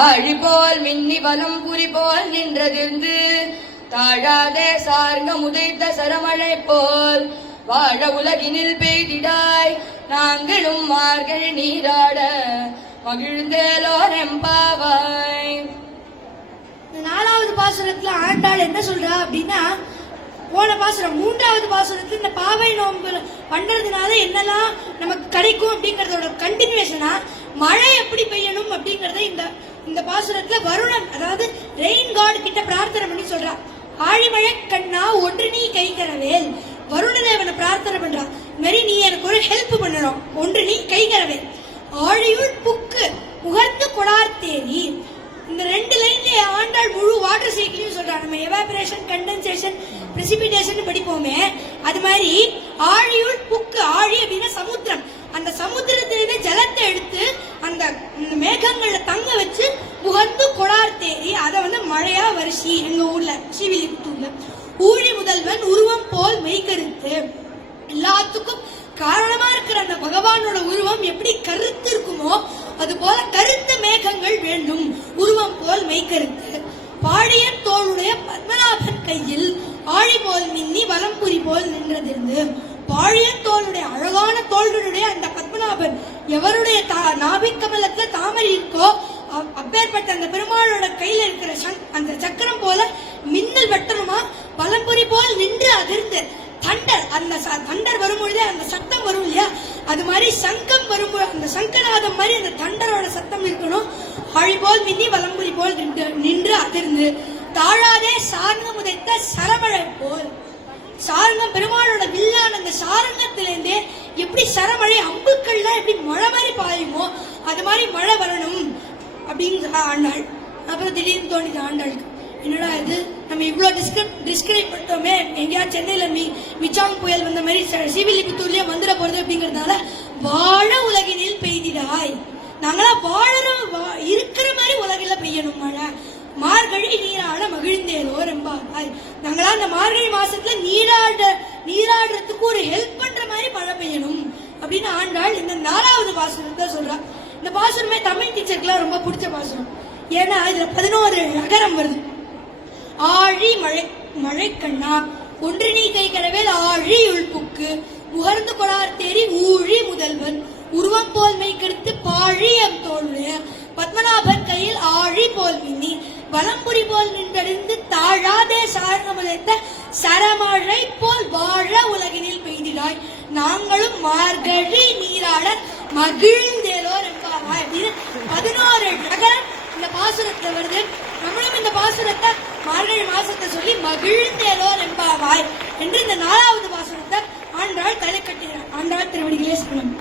ஆழி போல் மின்னி பலம் புரி போல் நின்றதிர்ந்து தாழாதே சார்ந்த முதைத்த சரமழை போல் வாழ உலகினில் பெய்திடாய் நாங்களும் மார்கள் நீராட மகிழ்ந்தேலோர் எம்பாவாய். நாலாவது பாசுரத்துல ஆண்டாள் என்ன சொல்றா அப்படின்னா, போன பாசுரம் மூன்றாவது பாசுரத்துல இந்த பாவை நோன்பு பண்றதுனால என்னெல்லாம் நமக்கு கிடைக்கும் அப்படிங்கறதோட கண்டினியூஷனா மழை எப்படி பெய்யணும் அப்படிங்கறத இந்த பாசுரத்துல வருணன், அதாவது ரெயின் காட் கிட்ட பிரார்த்தனை பண்ணி சொல்றா. ஆழிமழை கண்ணா ஒன்று நீ கைகரவேல், வருணதேவனை பிரார்த்தனை பண்றா. மாரி நீ எனக்கு ஒரு ஹெல்ப் பண்ணணும், ஒன்று நீ கைகரவேல். ஆழியுள் புக்கு உகர்ந்து கொடார்த்தேரி, இந்த ரெண்டு லைன்ல ஆண்டாள் முழு வாட்டர் சைக்கிளையும் சொல்றா. நம்ம எவாபரேஷன், கண்டென்சேஷன், பிரெசிபிடேஷன் படிப்போமே, அது மாதிரி ஆழியுள் புக்கு, ஆழி அப்படின்னா சமுத்திரம், அந்த சமுத்திரத்திலிருந்து ஜலத்தை எடுத்து அந்த மேகங்கள்ல தங்க வச்சு புகந்து கொடார் தேரி, அதை மழையா வருஷி. எங்க ஊர்ல ஸ்ரீவில்லிபுத்தூர்ல ஊழி முதல்வன் உருவம் போல் மெய்கருத்து, எல்லாத்துக்கும் காரணமா இருக்கிற அந்த பகவானோட உருவம் எப்படி கருத்து இருக்குமோ அது போல கருத்த மேகங்கள் வேண்டும், உருவம் போல் மெய்கருத்து. பாடியன் தோளுடைய பத்மநாபன் கையில் ஆழி போல் மின்னி வலம்புரி போல் நின்றதிருந்து, பாழியன் தோளுடைய அழகான தோள்களுடைய அந்த பத்மநாபன் எவருடைய நாபிக்கமலத்துல தாமரை இருக்கோ அப்பேற்பட்ட அந்த பெருமாளோட கையில இருக்கிற அந்த சக்கரம் போல மின்னல் வெட்டணுமா, வலம்புரி போல் நின்று அதிர்ந்து. தண்டர், அந்த தண்டர் வரும்பொழுதே அந்த சத்தம் வரும் இல்லையா, அது மாதிரி சங்கம் வரும்போது அந்த சங்கநாதம் மாதிரி அந்த தண்டரோட சத்தம் இருக்கணும். ஆழி போல் மின்னி வலம்புரி போல் நின்று அதிர்ந்து. தாழாதே சார்ந்தம் உதைத்த சரமழை போல், சாரங்கம் பெருமாளோட வில்லான அந்த சாரங்கத்திலிருந்தே எப்படி சரமழை அம்புக்கள்லாம் எப்படி மழை மாதிரி பாயுமோ அது மாதிரி மழை வரணும் அப்படின்னு ஆண்டாள். அப்புறம் திடீர்னு தோணுது ஆண்டாளுக்கு, என்னடா இது நம்ம இவ்வளவு டிஸ்கிரைப் பண்ணிட்டோமே, எங்கேயா சென்னையில மிச்சாங் புயல் வந்த மாதிரி ஸ்ரீவில்லிபுத்தூர்லயே வந்துட போறது அப்படிங்கறதுனால வாழ உலகினில் பெய்திடாய், நாங்களா இருக்கிற மாதிரி உலகில பெய்யணும் மழை, மார்கழி நீராட மகிழ்ந்தேலோ ரெம்பாவாய். நாங்களா அந்த மார்கழி மாசத்துல நீராடுறதுக்கு ஒரு ஹெல்ப் பண்ற மாதிரி மழை பெய்யணும் அப்படின்னு ஆண்டாள் இந்த 4வது பாசுரத்தை சொல்றா. இந்த பாசுரமே தமிழ் டீச்சருக்குலாம் ரொம்ப பிடிச்ச பாசுரம். ஏன்னா இதுல 11 நகரம் வருது. ஆழி மழை கண்ணா ஒன்று நீ கை கரவேல் ஆழி உள்புக்கு உகர்ந்து கொடார் தேரி ஊழி முதல்வன் உருவம் போல் மெய்கெடுத்து பாழியம் தோளுடைய பத்மநாபன் கையில் ஆழி போல் மின்னி வலம்புரி போல் நின்றறிந்து தாழாதே சார்ந்த சரமழை போல் வாழ உலகினில் பெய்திடாய் நாங்களும் மார்கழி நீராட மகிழ்ந்தேலோர் என்பாவாய் அப்படின்னு 11 நகரம் இந்த பாசுரத்துல வருது. நம்மளும் இந்த பாசுரத்தை மார்கழி மாசத்தை சொல்லி மகிழ்ந்தேலோர் என்பாவாய் என்று இந்த 4வது பாசுரத்தை ஆண்டாள் தலை கட்டுகிறார். ஆண்டாள் திருவடிகளே சரணம்.